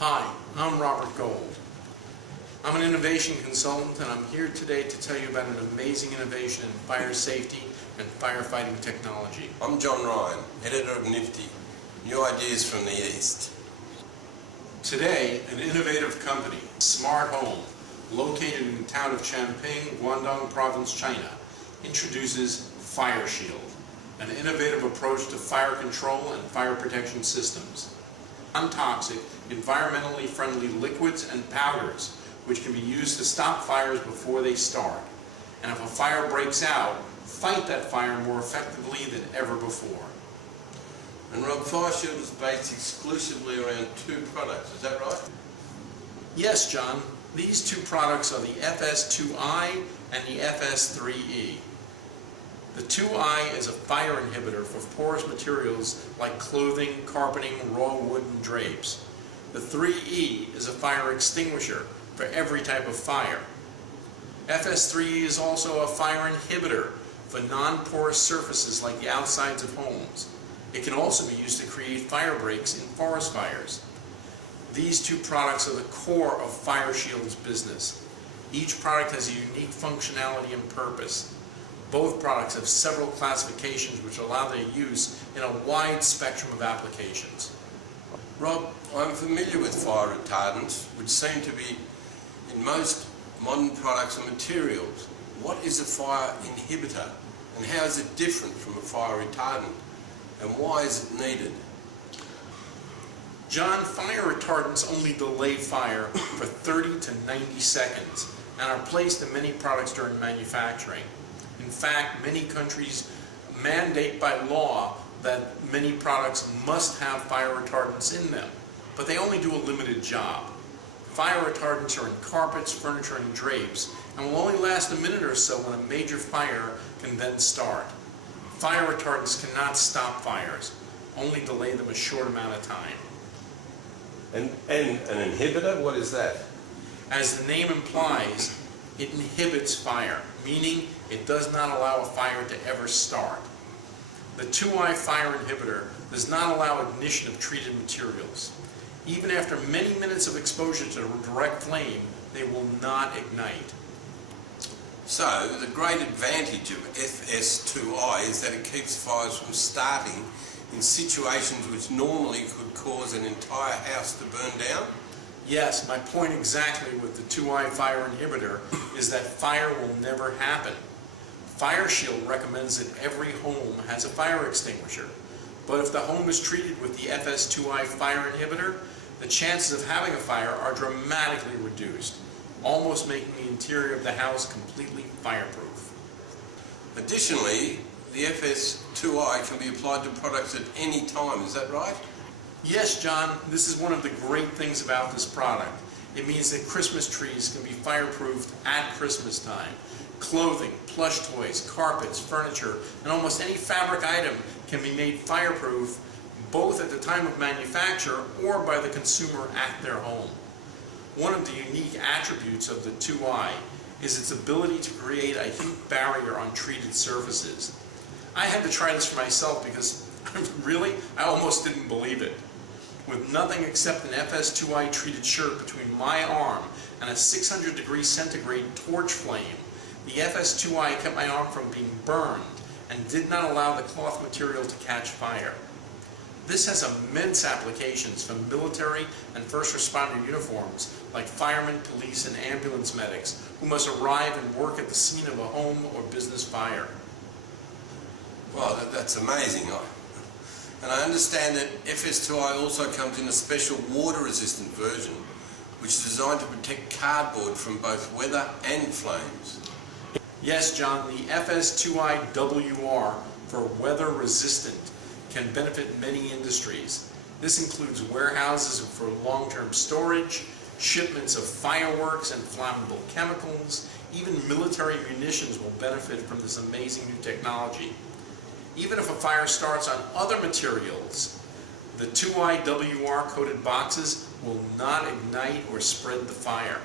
Hi, I'm Robert Gold. I'm an innovation consultant and I'm here today to tell you about an amazing innovation in fire safety and firefighting technology. I'm John Ryan, editor of Nifty, New Ideas from the East. Today, an innovative company, Smart Home, located in the town of Changping, Guangdong Province, China, introduces Fire Sheild, an innovative approach to fire control and fire protection systems. Non-toxic, environmentally friendly liquids and powders which can be used to stop fires before they start. And if a fire breaks out, fight that fire more effectively than ever before. And Rob, Fire Sheild is based exclusively around two products, is that right? Yes, John. These two products are the FS2I and the FS3E. The 2I is a fire inhibitor for porous materials like clothing, carpeting, raw wood, and drapes. The 3E is a fire extinguisher for every type of fire. FS3E is also a fire inhibitor for non-porous surfaces like the outsides of homes. It can also be used to create fire breaks in forest fires. These two products are the core of Fire Shield's business. Each product has a unique functionality and purpose. Both products have several classifications which allow their use in a wide spectrum of applications. Rob, I'm familiar with fire retardants, which seem to be in most modern products and materials. What is a fire inhibitor, and how is it different from a fire retardant, and why is it needed? John, fire retardants only delay fire for 30 to 90 seconds and are placed in many products during manufacturing. In fact, many countries mandate by law that many products must have fire retardants in them, but they only do a limited job. Fire retardants are in carpets, furniture, and drapes, and will only last a minute or so when a major fire can then start. Fire retardants cannot stop fires, only delay them a short amount of time. And an inhibitor, what is that? As the name implies, it inhibits fire, meaning it does not allow a fire to ever start. The 2I fire inhibitor does not allow ignition of treated materials. Even after many minutes of exposure to a direct flame, they will not ignite. So, the great advantage of FS2I is that it keeps fires from starting in situations which normally could cause an entire house to burn down? Yes, my point exactly with the 2I fire inhibitor is that fire will never happen. Fire Sheild recommends that every home has a fire extinguisher, but if the home is treated with the FS2I fire inhibitor, the chances of having a fire are dramatically reduced, almost making the interior of the house completely fireproof. Additionally, the FS2I can be applied to products at any time, is that right? Yes, John, this is one of the great things about this product. It means that Christmas trees can be fireproofed at Christmas time. Clothing, plush toys, carpets, furniture, and almost any fabric item can be made fireproof both at the time of manufacture or by the consumer at their home. One of the unique attributes of the 2I is its ability to create a heat barrier on treated surfaces. I had to try this for myself because I almost didn't believe it. With nothing except an FS2I treated shirt between my arm and a 600 centigrade torch flame, the FS2I kept my arm from being burned and did not allow the cloth material to catch fire. This has immense applications for military and first responder uniforms like firemen, police, and ambulance medics who must arrive and work at the scene of a home or business fire. Well, that's amazing. And I understand that FS2I also comes in a special water-resistant version, which is designed to protect cardboard from both weather and flames. Yes, John, the FS2I WR for weather-resistant can benefit many industries. This includes warehouses for long-term storage, shipments of fireworks and flammable chemicals. Even military munitions will benefit from this amazing new technology. Even if a fire starts on other materials, the 2I WR coated boxes will not ignite or spread the fire.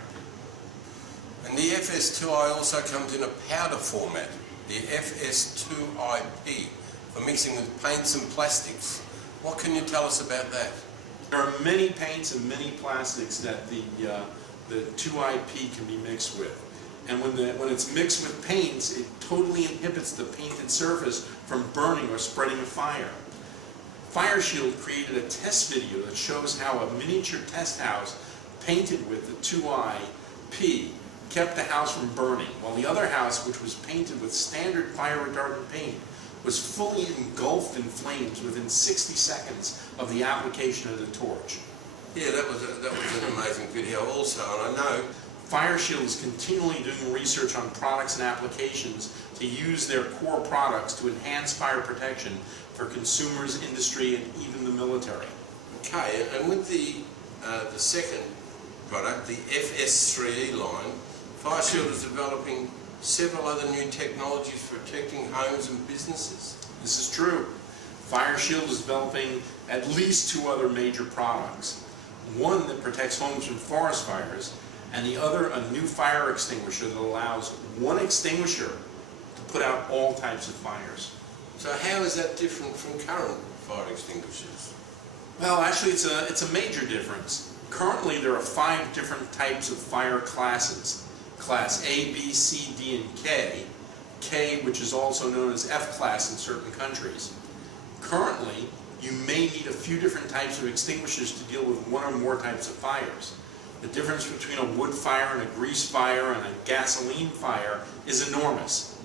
And the FS2I also comes in a powder format, the FS2IP, for mixing with paints and plastics. What can you tell us about that? There are many paints and many plastics that the 2IP can be mixed with. And when it's mixed with paints, it totally inhibits the painted surface from burning or spreading a fire. Sheild created a test video that shows how a miniature test house painted with the 2IP kept the house from burning, while the other house, which was painted with standard fire retardant paint, was fully engulfed in flames within 60 seconds of the application of the torch. Yeah, that was an amazing video also, and I know Sheild is continually doing research on products and applications to use their core products to enhance fire protection for consumers, industry, and even the military. Okay, and with the second product, the FS3E line, Sheild is developing several other new technologies for protecting homes and businesses. This is true. Sheild is developing at least 2 other major products. One that protects homes from forest fires, and the other a new fire extinguisher that allows one extinguisher to put out all types of fires. So how is that different from current fire extinguishers? Well, actually it's a major difference. Currently there are 5 different types of fire classes. Class A, B, C, D, and K. K, which is also known as F class in certain countries. Currently, you may need a few different types of extinguishers to deal with one or more types of fires. The difference between a wood fire and a grease fire and a gasoline fire is enormous.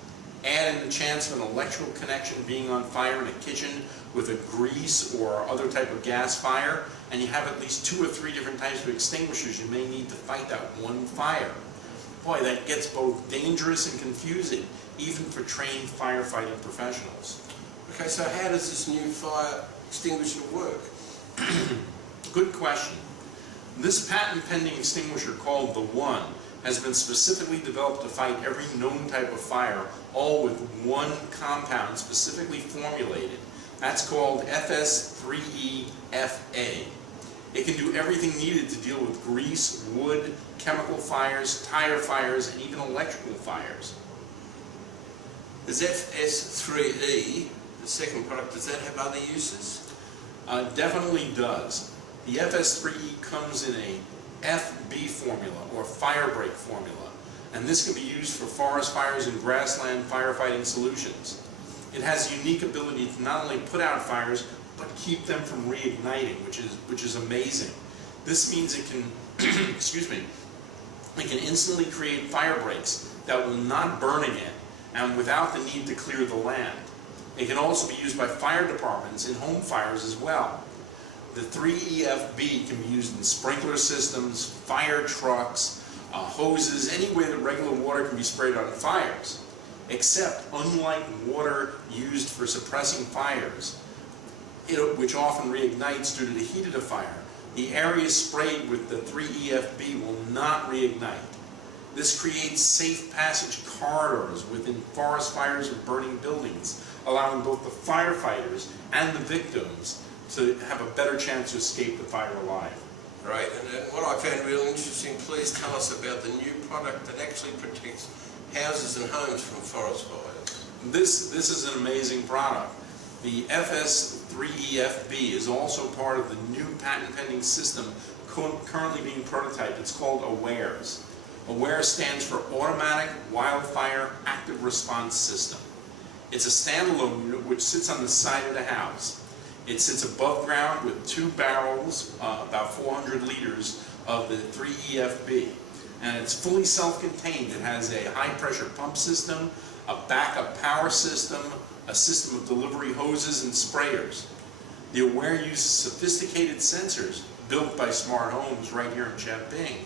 Add in the chance of an electrical connection being on fire in a kitchen with a grease or other type of gas fire, and you have at least 2 or 3 different types of extinguishers you may need to fight that one fire. Boy, that gets both dangerous and confusing, even for trained firefighting professionals. Okay, so how does this new fire extinguisher work? Good question. This patent-pending extinguisher called the One has been specifically developed to fight every known type of fire, all with one compound specifically formulated. That's called FS3E-FA. It can do everything needed to deal with grease, wood, chemical fires, tire fires, and even electrical fires. Does FS3E, the second product, does that have other uses? Definitely does. The FS3E comes in a FB formula, or fire break formula, and this can be used for forest fires and grassland firefighting solutions. It has a unique ability to not only put out fires, but keep them from reigniting, which is amazing. This means it can, excuse me, it can instantly create fire breaks that will not burn again, and without the need to clear the land. It can also be used by fire departments in home fires as well. The 3EFB can be used in sprinkler systems, fire trucks, hoses, any way that regular water can be sprayed on fires. Except, unlike water used for suppressing fires, which often reignites due to the heat of the fire, the area sprayed with the 3EFB will not reignite. This creates safe passage corridors within forest fires and burning buildings, allowing both the firefighters and the victims to have a better chance to escape the fire alive. Right, and what I found real interesting, please tell us about the new product that actually protects houses and homes from forest fires. This is an amazing product. The FS3EFB is also part of the new patent-pending system currently being prototyped. It's called AWARES. AWARES stands for Automatic Wildfire Active Response System. It's a standalone unit which sits on the side of the house. It sits above ground with 2 barrels, about 400 liters of the 3EFB. And it's fully self-contained. It has a high-pressure pump system, a backup power system, a system of delivery hoses and sprayers. The AWARE uses sophisticated sensors built by smart homes right here in Champaign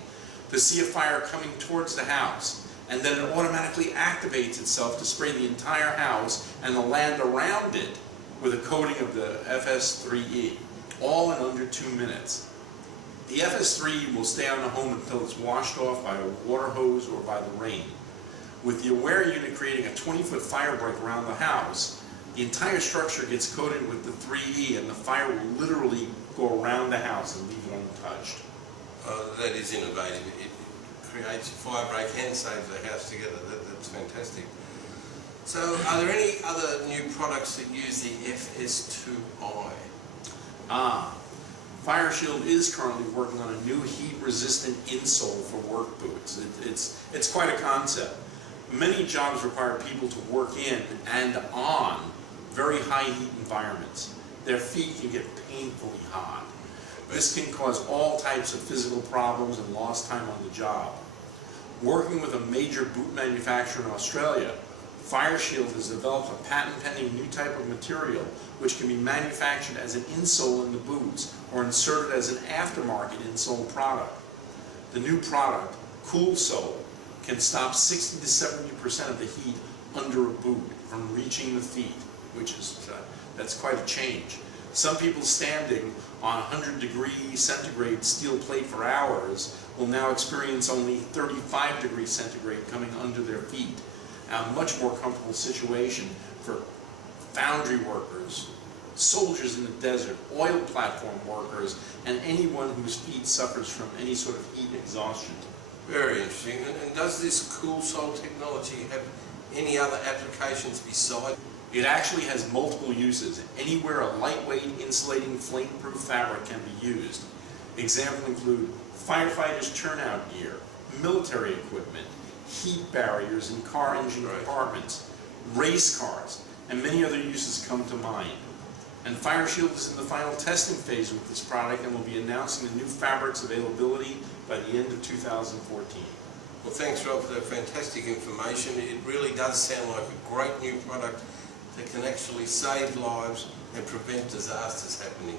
to see a fire coming towards the house. And then it automatically activates itself to spray the entire house and the land around it with a coating of the FS3E, all in under 2 minutes. The FS3E will stay on the home until it's washed off by a water hose or by the rain. With the AWARE unit creating a 20-foot fire break around the house, the entire structure gets coated with the 3E and the fire will literally go around the house and leave it untouched. That is innovative. It creates a fire break and saves the house together. That's fantastic. So, are there any other new products that use the FS2I? Fire Sheild is currently working on a new heat-resistant insole for work boots. It's quite a concept. Many jobs require people to work in and on very high heat environments. Their feet can get painfully hot. This can cause all types of physical problems and lost time on the job. Working with a major boot manufacturer in Australia, Fire Sheild has developed a patent-pending new type of material which can be manufactured as an insole in the boots or inserted as an aftermarket insole product. The new product, Cool Sole, can stop 60 to 70% of the heat under a boot from reaching the feet, that's quite a change. Some people standing on 100-degree centigrade steel plate for hours will now experience only 35 degrees centigrade coming under their feet. A much more comfortable situation for foundry workers, soldiers in the desert, oil platform workers, and anyone whose feet suffers from any sort of heat exhaustion. Very interesting. And does this Cool Sole technology have any other applications besides? It actually has multiple uses. Anywhere a lightweight, insulating, flame-proof fabric can be used. Examples include firefighters' turnout gear, military equipment, heat barriers in car engine compartments, race cars, and many other uses come to mind. And Fire Sheild is in the final testing phase with this product and will be announcing the new fabric's availability by the end of 2014. Well, thanks, Rob, for that fantastic information. It really does sound like a great new product that can actually save lives and prevent disasters happening.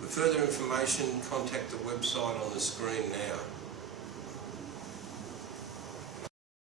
For further information, contact the website on the screen now.